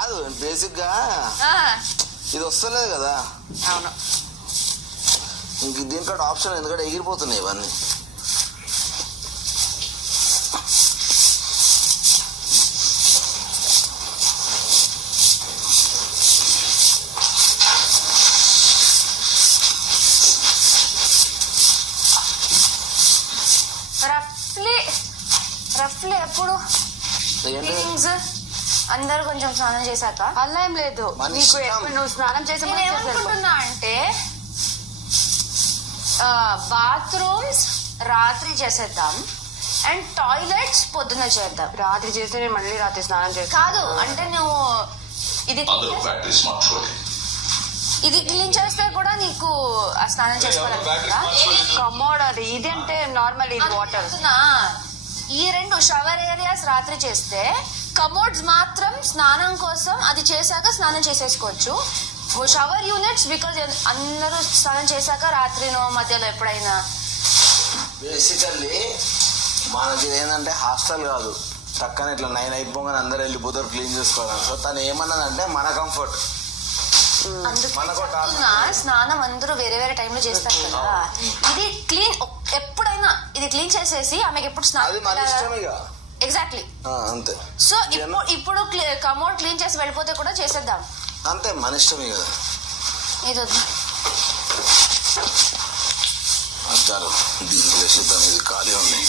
కాదు బేసిక్ గా ఇది వస్తలేదు కదా. అవును, ఇంక దీంట్లో ఆప్షన్ ఎందుకంటే ఎగిరిపోతున్నాయి ఇవన్నీ. రఫ్లీ ఎప్పుడు ఫీలింగ్స్ అందరు కొంచెం స్నానం చేశాక అలా ఏం లేదు. నీకు ఎప్పుడు నువ్వు స్నానం చేసే నేను ఏమనుకుంటున్నా అంటే బాత్రూమ్స్ రాత్రి చేసేద్దాం అండ్ టాయిలెట్స్ పొద్దున చేద్దాం. రాత్రి చేస్తే నేను మళ్ళీ రాత్రి స్నానం చేస్తా. కాదు అంటే నువ్వు ఇది క్లీన్ చేస్తే కూడా నీకు ఆ స్నానం చేసుకోవాలి. కమోడ్ అది ఇది అంటే నార్మల్ ఇది వాటర్. ఈ రెండు షవర్ ఏరియాస్ రాత్రి చేస్తే కమోడ్స్ మాత్రం స్నానం కోసం అది చేశాక స్నానం చేసేసుకోవచ్చు. షవర్ యూనిట్స్ బికాజ్ అందరూ స్నానం చేశాక రాత్రినో మధ్యలో ఎప్పుడైనా. బేసికల్లీ మనకి ఏంటంటే హాస్టల్ కాదు, పక్కన ఇట్లా 9 అయిపోగానే అందరు వెళ్ళిపోతారు క్లీన్ చేసుకోవాలని. సో తను ఏమన్నదంటే మన కంఫర్ట్, స్నానం అందరూ వేరే వేరే టైంలో చేస్తారు కదా. ఇది క్లీన్ ఎప్పుడైనా ఇది క్లీన్ చేసేసి ఆమెకి ఎప్పుడు స్నానం ఎగ్జాక్ట్లీ అంతే. సో ఇప్పుడు కమోడ్ క్లీన్ చేసి వెళ్ళిపోతే కూడా చేసేద్దాం అంతే, మన ఇష్టమే కదా. ఇది వద్దు దీంట్లో ఇది ఖాళీ ఉంది.